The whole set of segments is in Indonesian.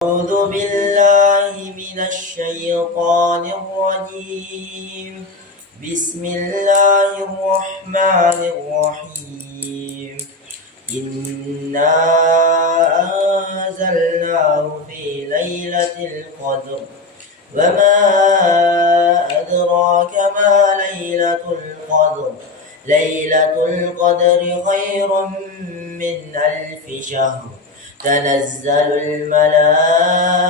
أعوذ بالله من الشيطان الرجيم. بسم الله الرحمن الرحيم. إنا أنزلناه في ليلة القدر وما أدراك ما ليلة القدر. ليلة القدر خير من 1000 شهر. تنزل الملائكة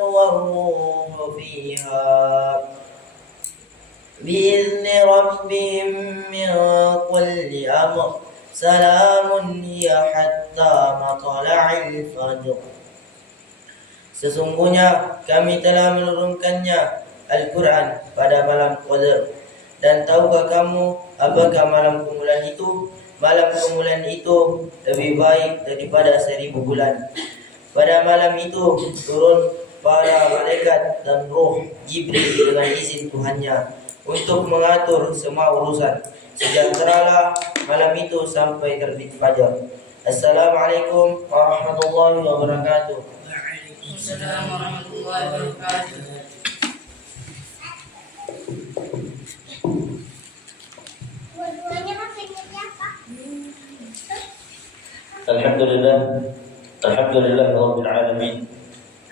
والروح فيها بإذن ربهم من كل أمر. سلام هي حتى مطلع الفجر. Sesungguhnya kami telah menurunkannya Al-Quran pada malam Qadar. Dan tahukah kamu apakah malam kemuliaan itu? Malam kemuliaan itu lebih baik daripada 1000 bulan. Pada malam itu turun para malaikat dan roh Jibril dengan izin Tuhannya untuk mengatur semua urusan. Sejahteralah malam itu sampai terbit fajar. Assalamualaikum warahmatullahi wabarakatuh. Waalaikumsalam warahmatullahi wabarakatuh. الحمد لله رب العالمين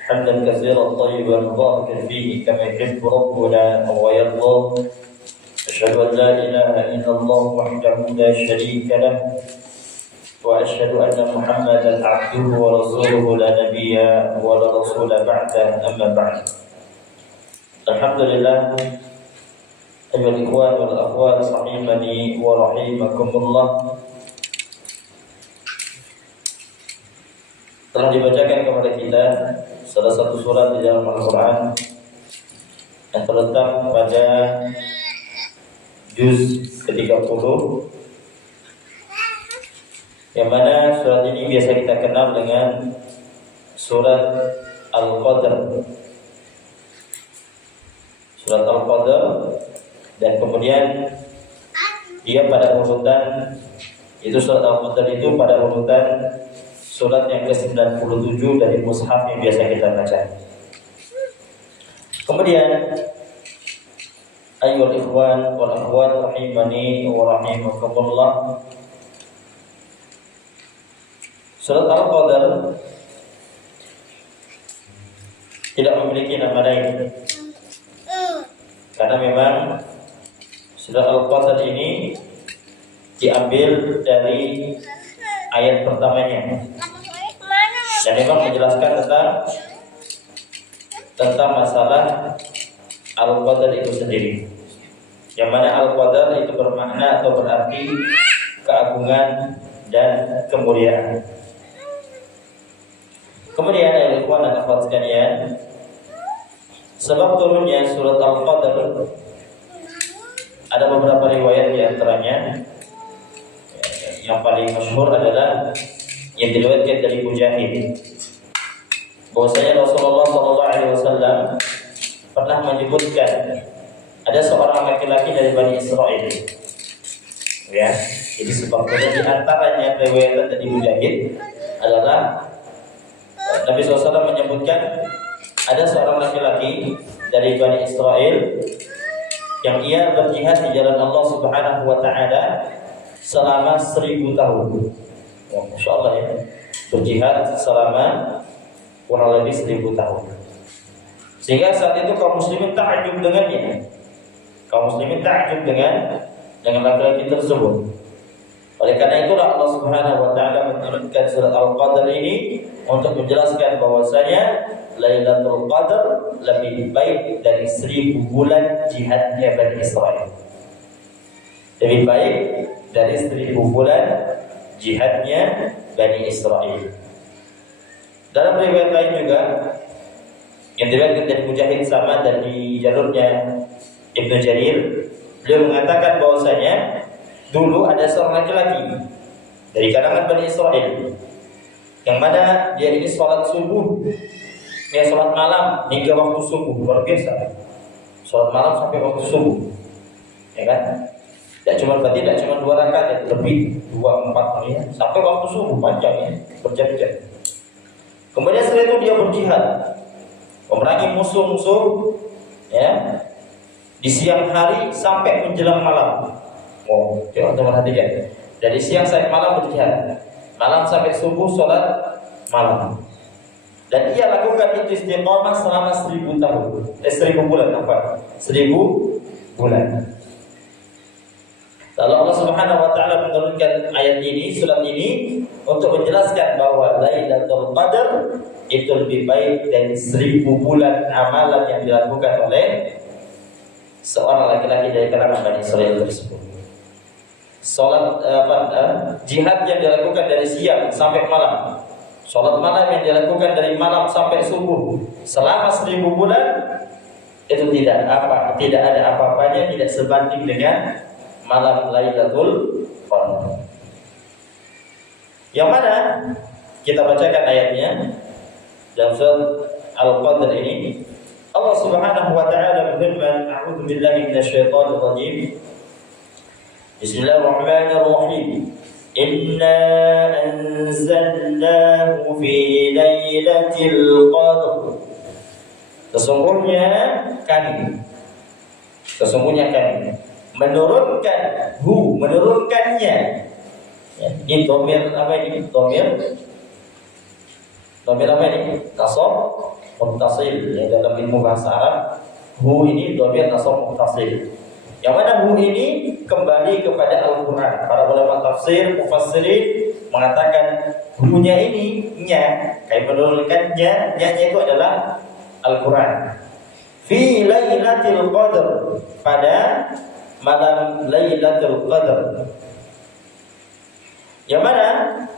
حمدا كثيرا طيبا مباركا فيه كما يحب ربنا ويرضى. أشهد أن لا إله إلا الله وحده لا شريك له وأشهد أن محمدا عبده ورسوله لا نبي ولا رسول بعده أما بعد. الحمد لله أيها الإخوان والأخوات رحمني ورحمكم الله. Telah dibacakan kepada kita salah satu surat di dalam Al-Quran yang terletak pada juz ke-30, yang mana surat ini biasa kita kenal dengan surat Al-Qadr. Surat Al-Qadr, dan kemudian dia pada urutan itu, surat Al-Qadr itu pada urutan surat yang ke-97 dari mushaf yang biasa kita baca. Kemudian ayyuhal ikhwan wal akhwat rahimani wa rahimakumullah, surat Al-Qadr tidak memiliki nama lain, karena memang surat Al-Qadr ini diambil dari ayat pertamanya, dan memang menjelaskan tentang masalah Al-Qadar itu sendiri, yang mana Al-Qadar itu bermakna atau berarti keagungan dan kemuliaan. Kemudian ya ikhwan dan akhwat sekalian, sebab turunnya surat Al-Qadar ada beberapa riwayat, di antaranya yang paling masyhur adalah yang diriwayatkan dari Mujahid, bahwasanya Rasulullah SAW pernah menyebutkan ada seorang laki-laki dari Bani Israel. Ya, jadi sebabnya di antaranya riwayat dari Mujahid adalah Nabi SAW menyebutkan ada seorang laki-laki dari Bani Israel yang ia berjihad di jalan Allah Subhanahu wa Ta'ala selama 1000 tahun. Masya Allah ya, berjihad selama kurang lebih 1000 tahun. Sehingga saat itu kaum muslimin takjub dengannya. Kaum muslimin takjub dengan laki-laki tersebut. Oleh karena itulah Allah Subhanahu wa Ta'ala menurunkan surat Al-Qadr ini untuk menjelaskan bahwasanya Lailatul Qadar lebih baik dari 1000 bulan jihadnya Bani Israel. Lebih baik dari 1000 bulan jihadnya Bani Israel. Dalam riwayat lain juga yang diriwayatkan dari Mujahid sama dan di jalurnya Ibnu Jarir, beliau mengatakan bahwasanya dulu ada seorang laki-laki dari kalangan Bani Israel yang mana dia ini sholat subuh, sholat malam hingga waktu subuh, luar biasa. Sholat malam sampai waktu subuh, ya kan? Tidak cuma 2 rakaat, ya, lebih 2, 4 ya, sampai waktu subuh panjang ya, berjam-jam. Kemudian setelah itu dia berjihad, memerangi musuh-musuh, ya, di siang hari sampai menjelang malam. Oh, coba teman perhatikan. Dari siang sampai malam berjihad, malam sampai subuh sholat malam. Dan ia lakukan itu istiqamah selama 1000 tahun, 1000 bulan, apa? 1000 bulan. Lalu Allah Subhanahu wa taala menurunkan ayat ini, surat ini untuk menjelaskan bahwa Lailatul Qadar itu lebih baik dari 1000 bulan amalan yang dilakukan oleh seorang laki-laki dari kalangan Bani Israil tersebut. Jihad yang dilakukan dari siang sampai malam, sholat malam yang dilakukan dari malam sampai subuh selama 1000 bulan, itu tidak ada apa-apanya, tidak sebanding dengan malam Lailatul Qadar. Yang mana kita bacakan ayatnya dalam surat Al-Qadr ini. Allah Subhanahu wa taala berfirman, "A'udzu billahi minasyaitonir rajim. Bismillahirrahmanirrahim. Inna anzalnahu fi lailatul qadr." Sesungguhnya kami menurunkannya. Ya, ini dhamir apa ini? Dhamir apa ini? Nasab muttasil. Ya, dalam ilmu bahasa Arab, hu ini dhamir nasab muttasil. Yang mana hu ini kembali kepada Al-Quran. Para ulama tafsir, mufassirin mengatakan hu-nya ini, kayak menurunkannya, itu adalah Al-Quran. Fi lailatul qadr, pada malam Lailatul Qadar. Yang mana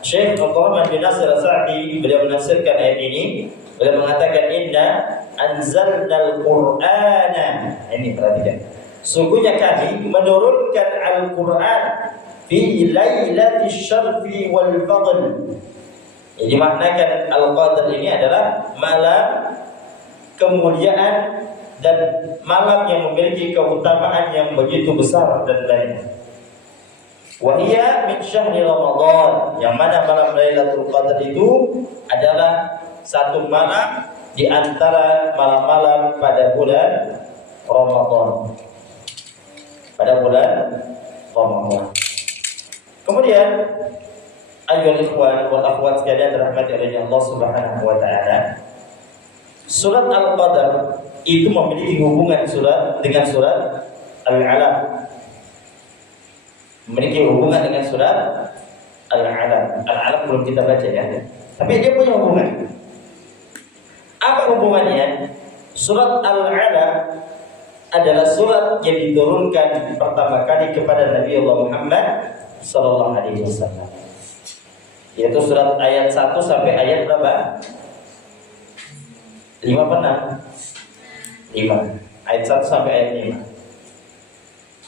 Syekh Muhammad bin Nasir As-Sa'di beliau menafsirkan ayat ini, beliau mengatakan inna anzalnal Qur'ana. Ini perhatikan. Sungguhnya kami menurunkan Al-Qur'an fi lailatul syarfi wal fadl. Jadi maknakan Al-Qadar ini adalah malam kemuliaan dan malam yang memiliki keutamaan yang begitu besar dan lainnya. Wahia min syahri Ramadan, yang mana malam Lailatul Qadar itu adalah satu malam di antara malam-malam pada bulan Ramadan. Kemudian ayyuhal ikhwan wal akhwat sekalian dirahmati oleh Allah Subhanahu wa taala, surat Al-Qadar itu memiliki hubungan dengan surat Al-Alaq. Memiliki hubungan dengan surat Al-Alaq. Al-Alaq belum kita baca ya, tapi dia punya hubungan. Apa hubungannya? Surat Al-Alaq adalah surat yang diturunkan pertama kali kepada Nabi Allah Muhammad sallallahu alaihi wasallam. Yaitu surat ayat 1 sampai ayat berapa? 5 ayat 1 sampai ayat 5.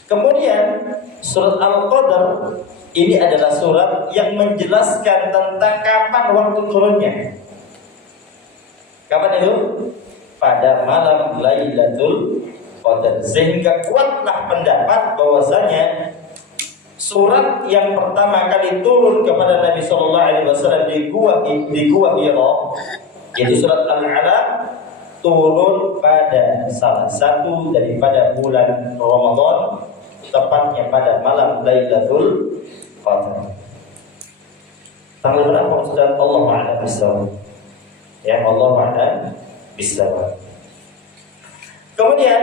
Kemudian surat Al-Qadar ini adalah surat yang menjelaskan tentang kapan waktu turunnya. Kapan itu? Pada malam Lailatul Qadar. Sehingga kuatlah pendapat bahwasanya surat yang pertama kali turun kepada Nabi sallallahu alaihi wasallam di Gua Hira, yaitu surat Al-Alaq, turun pada salah satu daripada bulan Ramadan, tepatnya pada malam Lailatul Qadar. Tanggal berapa Ustaz? Allah a'lam bishawab. Ya, Allah a'lam bishawab. Kemudian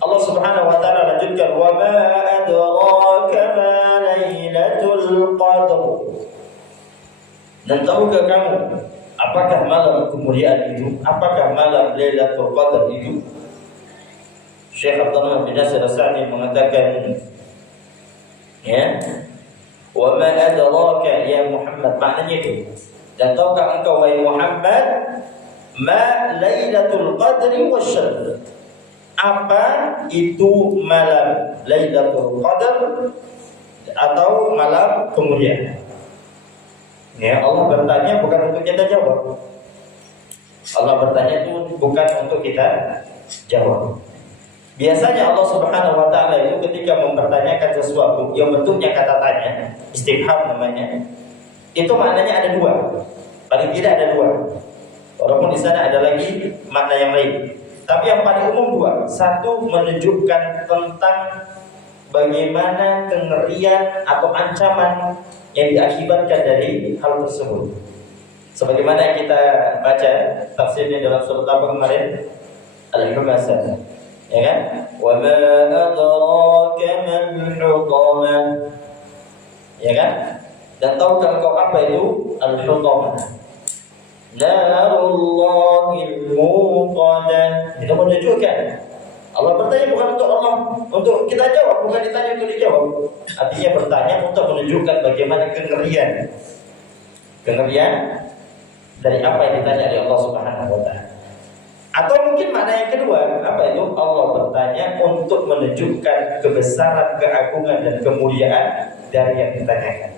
Allah Subhanahu wa taala lanjutkan, wa ma adraka ma Lailatul Qadar. Dan tahukah kamu apakah malam kemuliaan itu? Apakah malam Lailatul Qadar itu? Syekh Abdullah bin Nasir As-Sa'di mengatakan, ya, wa ma adraka ya Muhammad, maknanya itu, dan tahukah engkau wahai Muhammad ma Lailatul Qadri wasyarr, apa itu malam Lailatul Qadar atau malam kemuliaan? Ya, Allah bertanya bukan untuk kita jawab. Allah bertanya itu bukan untuk kita jawab. Biasanya Allah Subhanahu wa taala itu ketika mempertanyakan sesuatu yang bentuknya kata tanya, istifham namanya, itu maknanya ada dua. Paling tidak ada dua. Walaupun di sana ada lagi makna yang lain. Tapi yang paling umum dua. Satu, menunjukkan tentang bagaimana kengerian atau ancaman yang diakibatkan dari hal tersebut. Sebagaimana yang kita baca tafsirnya dalam surat apa kemarin? Al-Humasah. Ya kan? Wa ma adraka man hutamah. Ya kan? Dan tahukah kau apa itu al-hutamah? Narullahil muqadah. Itu menunjukkan Allah bertanya bukan untuk Allah, untuk kita jawab, bukan ditanya untuk dijawab. Artinya bertanya untuk menunjukkan bagaimana kengerian dari apa yang ditanya oleh Allah Subhanahu wa taala. Atau mungkin makna yang kedua, apa itu? Allah bertanya untuk menunjukkan kebesaran, keagungan dan kemuliaan dari yang ditanyakan.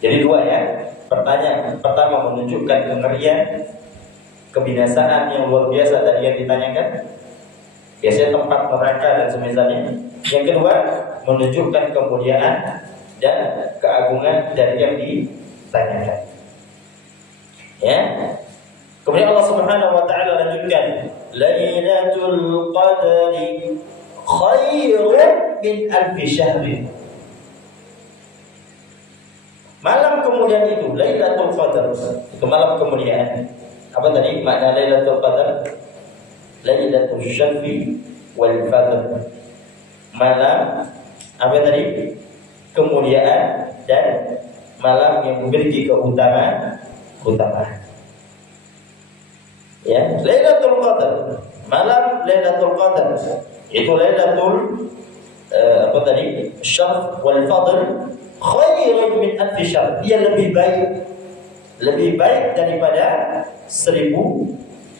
Jadi dua ya. Pertanyaan pertama menunjukkan kengerian, kebinasaan yang luar biasa dari yang ditanyakan. Biasanya tempat neraka dan semisalnya. Yang kedua, menunjukkan kemuliaan dan keagungan dari yang ditanyakan. Ya. Kemudian Allah Subhanahu wa taala lanjutkan, Lailatul Qadri khairun min alfi syahrin. Malam kemuliaan itu Lailatul Qadar, itu malam kemuliaan. Apa tadi makna Lailatul Qadar? Lailatul Syarfi wal Fadl. Malam apa tadi? Kemuliaan dan malam yang memiliki keutamaan. Ya, Lailatul Qadar, malam Lailatul Qadar. Itu Lailatul apa tadi? Syarf wal Fadl khairun min alfi syahr. Dia lebih baik daripada 1000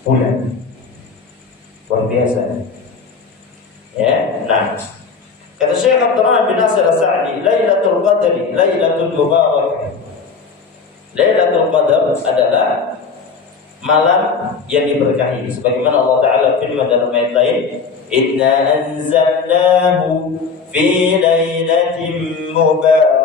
bulan. Luar biasa. Ya, nah. Kata Syekh Abdurrahman bin Nasir As-Sa'di, Lailatul Qadri Lailatul Mubarakah. Lailatul Qadar adalah malam yang diberkahi. Sebagaimana Allah Ta'ala firman dalam ayat lain, Inna anzalnahu fi lailatin mubarakah.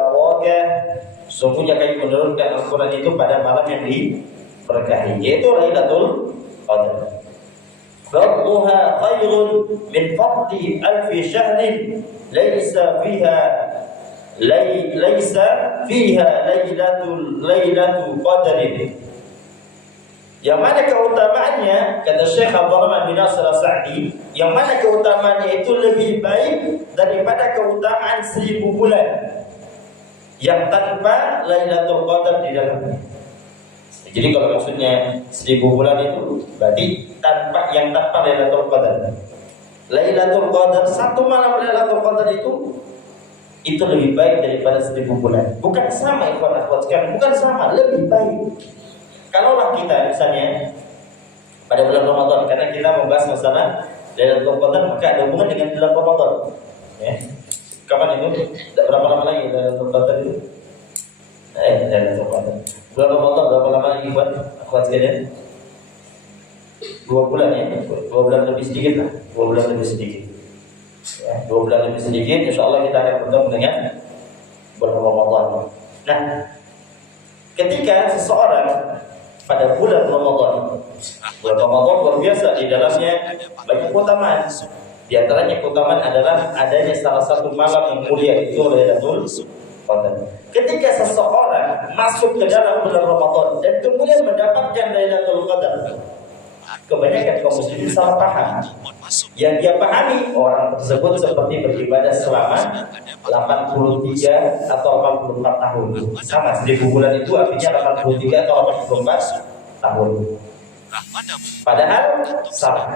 Sungguhnya kami menurunkan Al-Quran itu pada malam yang diberkahi, yaitu Lailatul Qadar. Fadluha khairun min fadli alfi syahrin Laisa fiha lailatul qadri. Yang mana keutamaannya, kata Syekh Abdurrahman bin Nasir As-Sa'di, yang mana keutamaannya itu lebih baik daripada keutamaan 1000 bulan yang tanpa Lailatul Qadar di dalamnya. Jadi kalau maksudnya 1000 bulan itu berarti tanpa Lailatul Qadar. Lailatul Qadar, satu malam Lailatul Qadar itu lebih baik daripada 1000 bulan. Bukan sama ikhwan akhwat sekalian, bukan sama, lebih baik. Kalaulah kita misalnya pada bulan Ramadan, karena kita membahas masalah Lailatul Qadar, maka ada hubungan dengan bulan Ramadan. Ya. Kapan itu? Berapa lama lagi Lailatul Qadar itu? Lailatul Qadar. Bulan Ramadan berapa lama lagi buat akhwat sekalian? 2 bulan ya, 2 bulan lebih sedikit lah, 2 bulan lebih sedikit. Ya, 2 bulan lebih sedikit, insyaallah kita akan bertemu dengan bulan Ramadan. Nah, ketika seseorang pada bulan Ramadan luar biasa, di dalamnya banyak keutamaan. Di antaranya keutamaan adalah adanya salah satu malam yang mulia, itu Lailatul Qadar. Ketika seseorang masuk ke dalam bulan Ramadan dan kemudian mendapatkan Lailatul Qadar, kebanyakan kaum muslimin salah paham. Yang dia pahami, orang tersebut seperti beribadah selama 83 atau 84 tahun. Sama, 1000 bulan itu artinya 83 atau 84 tahun. Padahal salah.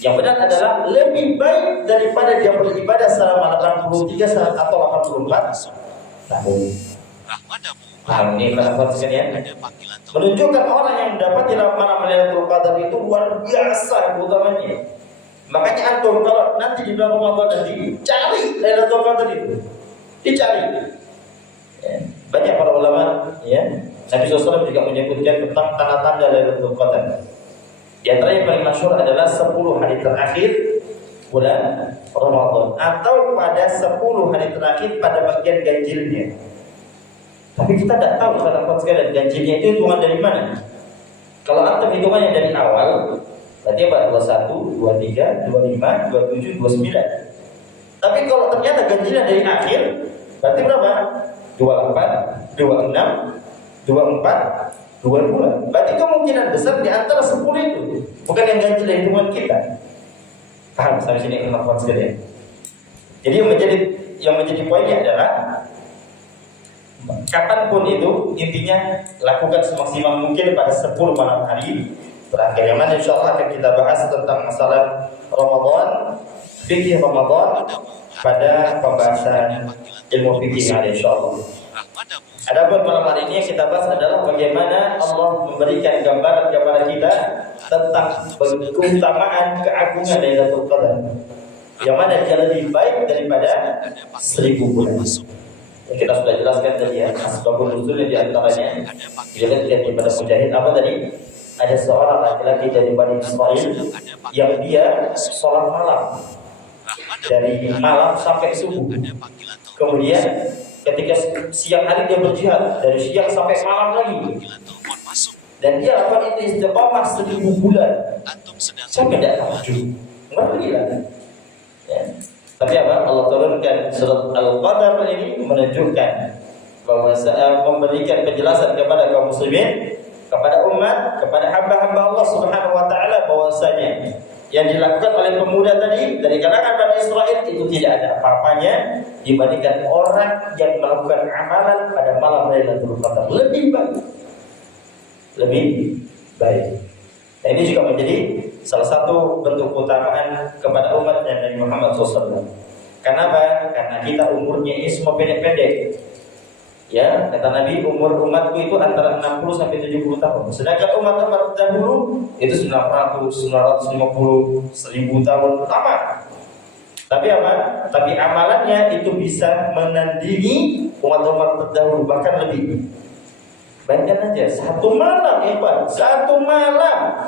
Yang benar adalah lebih baik daripada dia beribadah selama 83 atau 84 tahun. Paham ini kenapa sekalian? Menunjukkan orang yang mendapati malam Lailatul Qadar itu luar biasa keutamanya. Makanya antum kalau nanti di bulan Ramadan nanti cari Lailatul Qadar itu, dicari. Ya. Banyak para ulama, ya, Nabi SAW juga menyebutkan tentang tanda-tanda Lailatul Qadar. Di antara yang paling masyhur adalah 10 hari terakhir bulan Ramadan atau pada 10 hari terakhir pada bagian ganjilnya. Tapi kita tidak tahu kalau sekalian ganjilnya itu hitungan dari mana. Kalau antum hitungannya dari awal, berarti apa? 21, 23, 25, 27, 29. Tapi kalau ternyata ganjinya dari akhir, berarti berapa? 28, 26, 24, 22. Berarti kemungkinan besar di antara 10 itu bukan yang ganjil hitungan kita. Paham sampai sini teman-teman sekalian? Jadi yang menjadi poinnya adalah kapanpun itu intinya lakukan semaksimal mungkin pada 10 malam hari terakhir. Yang mana insyaallah akan kita bahas tentang masalah Ramadan, fikih Ramadan pada pembahasan ilmu fikih yang ada insyaallah. Adapun malam hari ini yang kita bahas adalah bagaimana Allah memberikan gambaran kepada kita tentang keutamaan keagungan Lailatul Qadar, yang mana dia lebih baik daripada 1000 bulan. Yang kita sudah jelaskan tadi ya, asbabun nuzulnya di antaranya dilihat pada Mujahid apa tadi? Ada seorang laki-laki dari Bani Israil yang dia sholat malam dari malam sampai subuh. Kemudian ketika siang hari dia berjihad dari siang sampai malam lagi. Dan dia lakukan itu istiqamah 1000 bulan. Sampai tidak tahajud. Enggak gila. Ya. Tapi apa? Allah turunkan surat Al-Qadar ini menunjukkan bahwa memberikan penjelasan kepada kaum muslimin, kepada umat, kepada hamba-hamba Allah Subhanahu wa taala bahwasanya yang dilakukan oleh pemuda tadi dari kalangan Bani Israil itu tidak ada apa-apanya dibandingkan orang yang melakukan amalan pada malam Lailatul Qadar. Lebih baik. Lebih baik. Nah, ini juga menjadi salah satu bentuk keutamaan kepada umatnya Nabi Muhammad SAW. Kenapa? Karena kita umurnya ini semua pendek-pendek. Ya, kata Nabi, umur umatku itu antara 60 sampai 70 tahun. Sedangkan umat terdahulu itu 900, 950, 1000 tahun lama. Tapi apa? Tapi amalannya itu bisa menandingi umat-umat terdahulu, bahkan lebih. Bayangkan aja, satu malam ya Pak, satu malam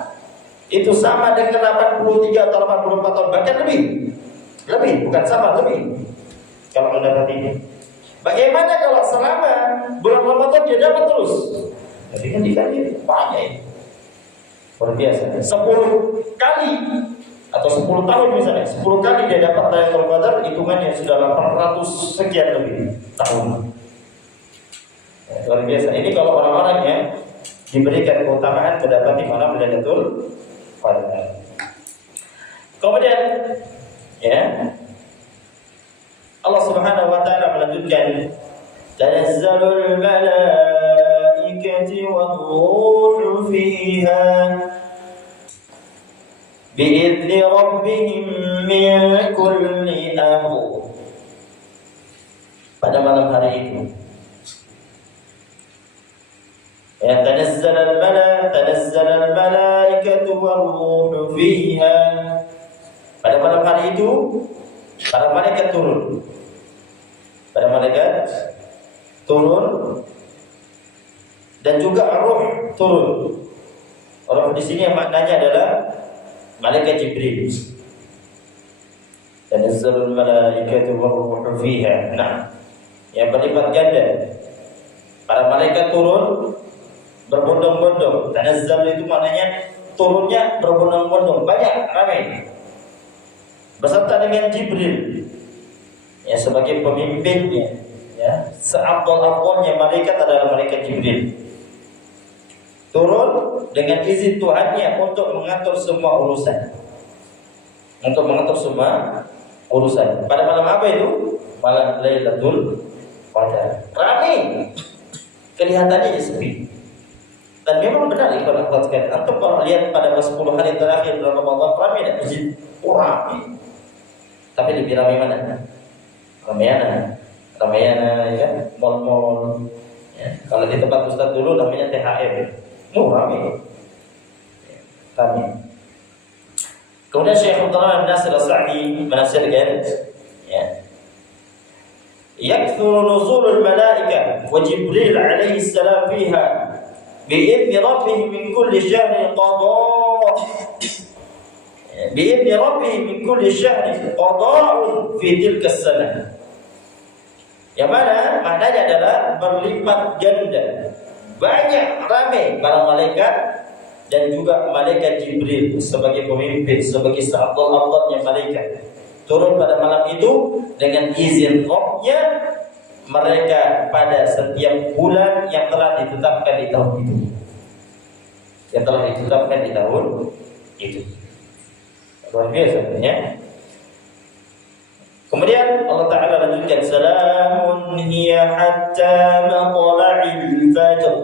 itu sama dengan 83 atau 84 tahun, bahkan lebih. Lebih, bukan sama, lebih. Kalau mendapat ini. Bagaimana kalau selama bulan Ramadan dia dapat terus? Jadi kan dikali banyak ini. Luar biasa. 10 kali atau 10 tahun misalnya, 10 kali dia dapat Lailatul Qadar, hitungannya sudah 800 sekian lebih tahun. Luar biasa. Ini kalau orang-orang yang diberikan keutamaan mendapati malam Lailatul Qadar. Kemudian ya, Allah Subhanahu wa taala melanjutkan, tanazzalul malaikatu war-ruhu fiha bi'izni rabbihim min kulli amr. Pada malam hari itu ya, tanazzalul malaikatu war-ruhu fiha. Pada malam hari itu para malaikat turun. Para malaikat turun dan juga ruh turun. Ruh di sini maknanya adalah malaikat Jibril. Tanazzalul malaikatu war-ruhu fiha. Nah, yang berlipat ganda. Para malaikat turun berbondong-bondong. Tanazzal itu maknanya turunnya berbondong-bondong, banyak, ramai. Beserta dengan Jibril ya sebagai pemimpinnya ya. Seabdul-abdulnya malaikat adalah malaikat Jibril. Turun dengan izin Tuhannya untuk mengatur semua urusan. Untuk mengatur semua urusan. Pada malam apa itu? Malam Lailatul Qadar. Ramai. Kelihatannya sepi. Dan memang benar ikhwan akhwat sekalian. Antum kalau lihat pada 10 hari terakhir dalam Ramadan ramai dan masjid ramai. Tapi lebih ramai mana? Ramayana, ya kan? Mall-mall. Ya. Kalau di tempat Ustaz dulu namanya THM. Ramai. Ramai. Kemudian Syekh Abdullah bin Nasir As-Sa'di menafsirkan, ya. Yakthuru nuzulul malaika wa Jibril alaihi salam fiha bi'idni rabbih min kulli syahrin qada'. Bi'idni rabbih min kulli syahrin qada'un fi tilka as-sanah. Yang mana maknanya adalah berlipat ganda. Banyak ramai para malaikat dan juga malaikat Jibril sebagai pemimpin, sebagai seabdal-abdalnya malaikat turun pada malam itu dengan izin Rabb-nya mereka pada setiap bulan yang telah ditetapkan di tahun itu. Yang telah ditetapkan di tahun itu. Luar biasa ya. Kemudian Allah Ta'ala lanjutkan, salamun hiya hatta matla'il fajr.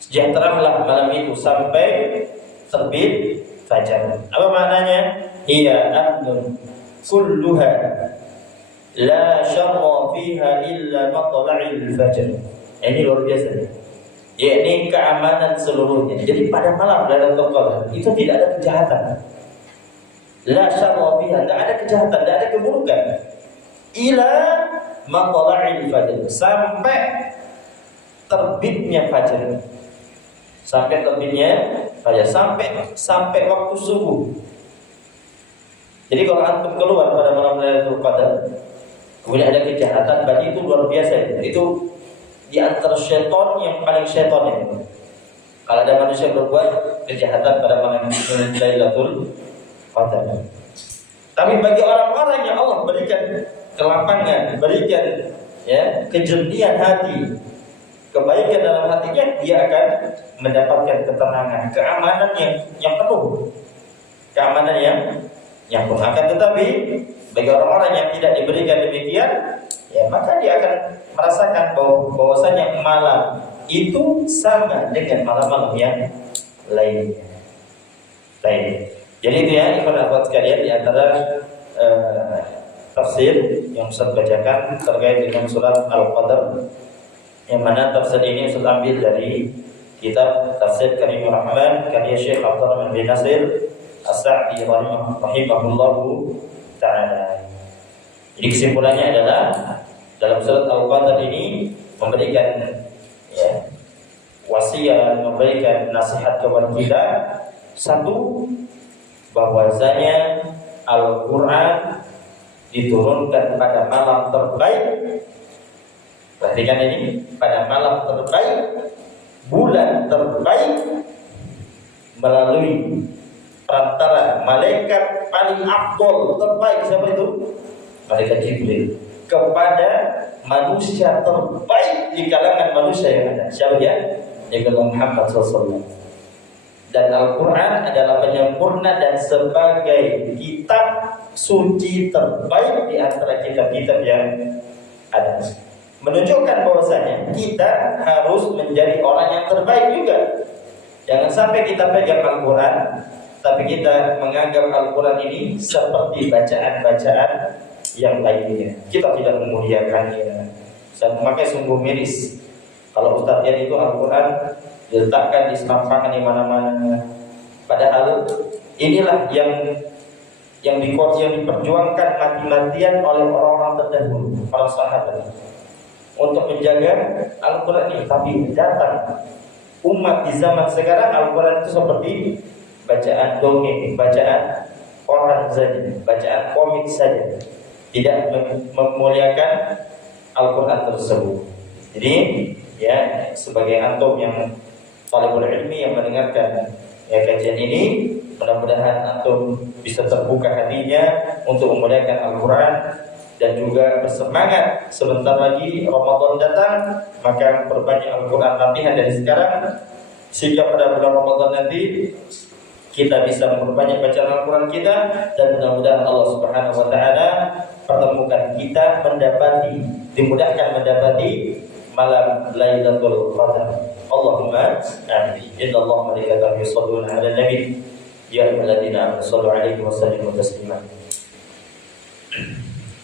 Sejahteralah malam itu sampai terbit fajar. Apa maknanya? Hiya amnun kulluha la syarra fiha illa matla'il fajr. Ini luar biasa. Yakni keamanan seluruhnya. Jadi pada malam Lailatul Qadar itu tidak ada kejahatan. La syarra fiha, tidak ada kejahatan, tidak ada keburukan. Ila matla'il fajr, sampai terbitnya fajar. Sampai terbitnya fajar, sampai waktu subuh. Jadi kalau antum keluar pada malam Lailatul Qadar, kemudian ada kejahatan, berarti itu luar biasa. Itu di antara syaitan yang paling syaitan ya. Kalau ada manusia berbuat kejahatan pada malam Lailatul Qadar. Tapi bagi orang-orang yang Allah berikan kelapangan, berikan ya kejernihan hati, kebaikan dalam hatinya, dia akan mendapatkan ketenangan, keamanan yang penuh, keamanan yang penuh. Akan tetapi bagi orang-orang yang tidak diberikan demikian, ya maka dia akan merasakan bahwasanya malam itu sama dengan malam-malam yang lainnya. Baik. Jadi itu ya, ikhwan akhwat sekalian, di antara tafsir yang Ustaz bacakan terkait dengan surat Al-Qadar, yang mana tafsir ini Ustaz ambil dari kitab Tafsir Karimur Rahman karya Syekh Abdurrahman bin Nasir As-Sa'di rahimahullahu ta'ala. Jadi kesimpulannya adalah dalam surat Al-Qadar ini memberikan ya, wasiat, memberikan nasihat kepada kita. Satu, bahwasanya Al-Quran diturunkan pada malam terbaik. Perhatikan ini, pada malam terbaik, bulan terbaik, melalui perantara malaikat paling afdol terbaik. Siapa itu? Malaikat Jibril, kepada manusia terbaik di kalangan manusia yang ada. Siapa dia? Nabi Muhammad SAW. Dan Al-Quran adalah penyempurna dan sebagai kitab suci terbaik di antara kitab-kitab yang ada. Menunjukkan bahwasanya kita harus menjadi orang yang terbaik juga. Jangan sampai kita pegang Al-Quran, tapi kita menganggap Al-Quran ini seperti bacaan-bacaan yang lainnya. Kita tidak memuliakannya. Makanya sungguh miris kalau Ustaz itu Al-Quran diletakkan di serampangan di mana-mana. Padahal inilah yang diperjuangkan mati-matian oleh orang-orang terdahulu, para sahabat, untuk menjaga Al-Quran ini. Tapi datang umat di zaman sekarang, Al-Quran itu seperti bacaan dongeng, bacaan koran saja, bacaan komik saja, tidak memuliakan Al-Quran tersebut. Jadi ya, sebagai antum yang talibul ilmi yang mendengarkan ya kajian ini, mudah-mudahan antum bisa terbuka hatinya untuk memuliakan Al-Quran dan juga bersemangat. Sebentar lagi Ramadan datang, maka perbanyak Al-Quran latihan dari sekarang, sehingga pada bulan Ramadan nanti kita bisa memperbanyak bacaan Al-Quran kita, dan mudah-mudahan Allah Subhanahu wa taala pertemukan kita dimudahkan mendapati malam Lailatul Qadar. Allahumma amin. Inna Allaha malaikatahu yusholluna 'alan nabi ya ayyuhalladzina amanu shallu 'alaihi wa sallimu taslima.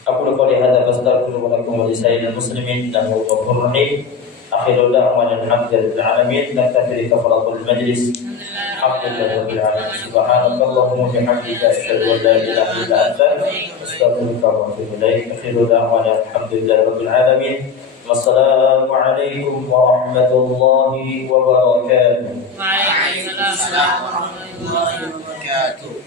Aku qouli hadza fastaghfiru lakum wa li sayyidil muslimin innahu ghafurur rahim. Akhiru da'wana alhamdulillahi alamin. Naktafi kafaratul majlis. Alhamdulillahi alamin. Subhanakallahumma wa bihamdika asyhadu an la ilaha illa anta astaghfiruka wa atubu ilaik. Akhiru da'wana alhamdulillahi alamin. Wassalamualaikum warahmatullahi wabarakatuh. Waalaikumsalam warahmatullahi wabarakatuh.